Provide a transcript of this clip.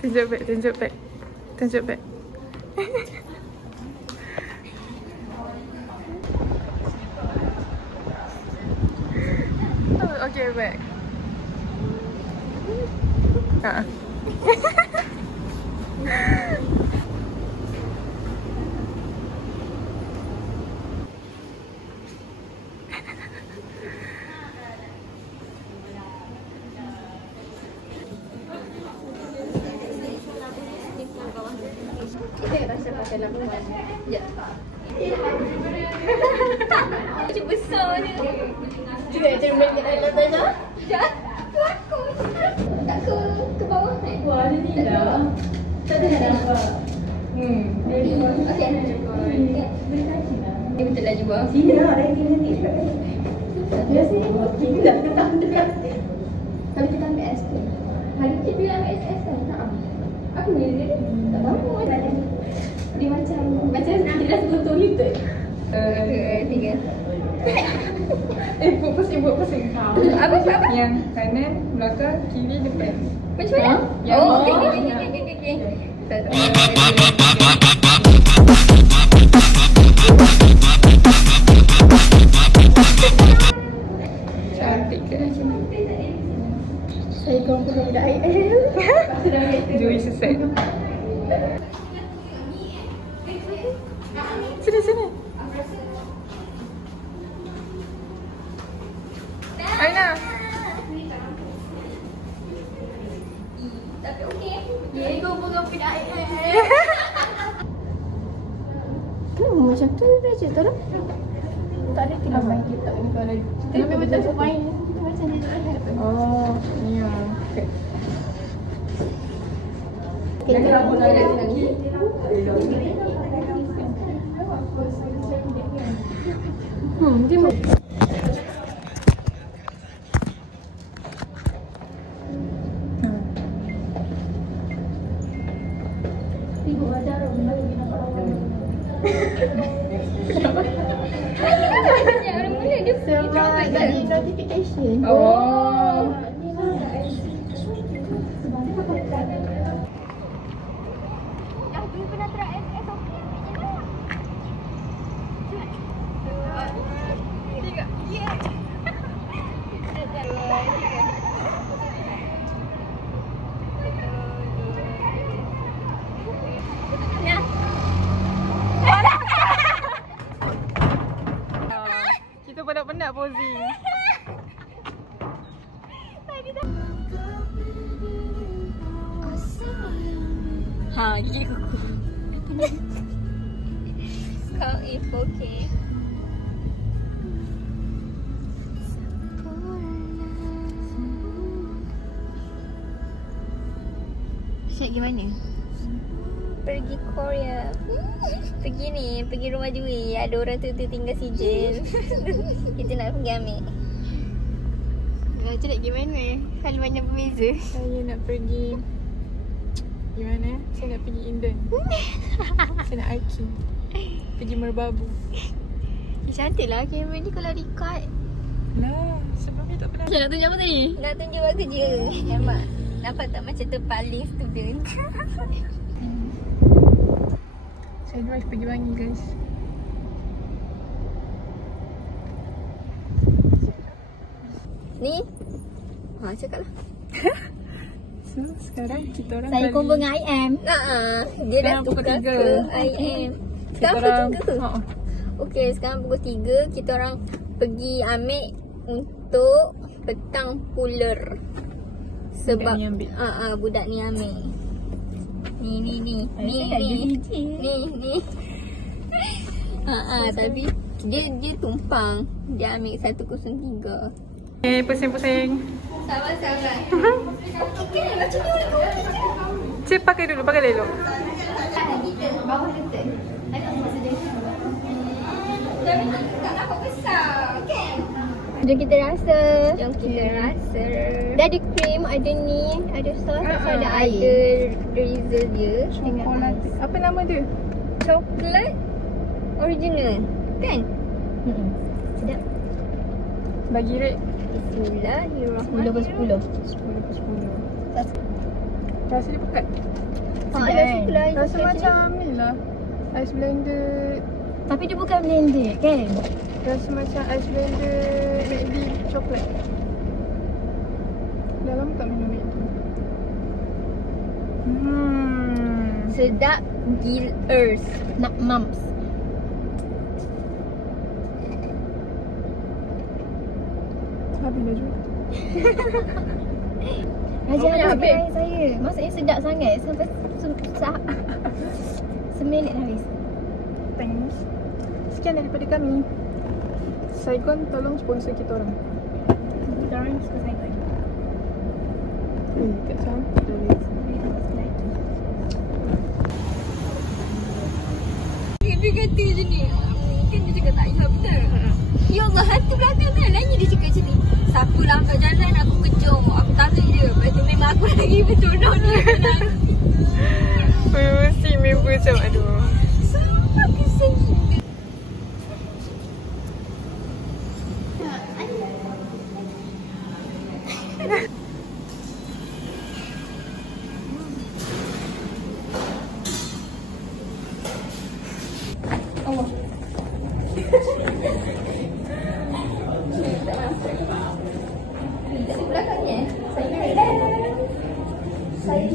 Tunjuk beg, tunjuk beg. Tunjuk beg. Oh, okay, beg. Rasa pakai labuan. Ya. Macam besar ni. Cuba cermin kat dalam sana. Jatuh aku. Tak ke bawah ni. Wah, ada ni dah. Tak ada nampak. Okey. Boleh kaji lah. Ni betul lah juga. Sini lah, ranking nanti. Ya sini. Dah kita dekat. Kalau kita ambil S tu. Hari kita bila ambil SS kan? Tak. Aku ni tak tahu. Dia macam jelas betul itu. 3. Buat pusing. Apa? Yang kanan, belakang, kiri, depan. Macam mana? Yang okey. Cantik ke? Saya korang pun budak IM. Jui seset. Sini. Aina. Tapi okey. Dia korang budak IM. Kenapa macam tu Raja tu lah? Tak ada tinggal main TikTok ni kalau tapi betul main macam dia tak. Oh, ni ya. Okey. Kita rambut lagi. Dia tengok ajar bagi nampak orang. Orang mula dia sebab dari notification. Oh. Dah dulu pernah try SS okey. Tiga. Yeah. Kita penat-penat posing. Gigi kuku. Kau okey. Syed gimana? Pergi Korea. Pergi rumah Jui. Ada orang tu tinggal sijil. Kita nak pergi ambil. Raja nak pergi mana? Haluan yang berbeza. Saya nak pergi gimana? Saya nak pergi Inden. Saya nak hiking. Pergi Merbabu. Cantik lah kamera ni kalau record. Lah, sebelum ni tak pernah. Nak tunjuk apa tadi? Nak tunjuk buat kerja. Nampak? Nampak tak macam terpaling student? Saya drive pergi Bangi guys. Ni? Cakap lah. So, sekarang kita orang Saya combo dengan IM. Dia dah Sekarang pukul tukar 3. ke IM. Sekarang pukul 3 ke? Okey, sekarang pukul 3 kita orang pergi ambil untuk petang puler. Sebab budak ni ambil. Budak ni ambil. Ni. Tapi dia tumpang. Dia ambil 103. Pusing-pusing. Sabar. Okey, macam ni boleh. Cik pakai dulu, pakai elok. Kita bawah dekat. Ada apa saja. Tapi tak nampak besar, kan? Jom kita rasa. Dia ada krim, ada ni, ada sos, ada air. Ada drizzle dia. Coklat. Apa nama dia? Coklat original, kan? Sedap. Bagi rate Bismillahirrahmanirrahim. 10/10. 10/10. Rasa dia pekat. Sedap kan? Rasa macam ni lah. Ice blender. Tapi dia bukan blended kan? Rasa macam ice blender McD coklat. Dah lama tak minum McD. Sedap gilers. Nak mams. Habis dah juga. Raja Oh, ada habis. air saya. Maksudnya sedap sangat. Sampai seminit habis. Thanks. Sekian daripada kami. Saigon tolong sponsor kita orang. Kita orang suka Saigon. Tak cantik dah. Dia kata macam ni. Kan dia cakap tak payah betul. Ya Allah, hantu belakang tu nanya dia cakap macam ni. Siapa lambat jalan aku kejar. Aku tarik dia. Lepas tu memang aku lagi bertolong dia. Mesti member macam aduh. Sumpah kesian. Belakangnya saya naik dah. Saya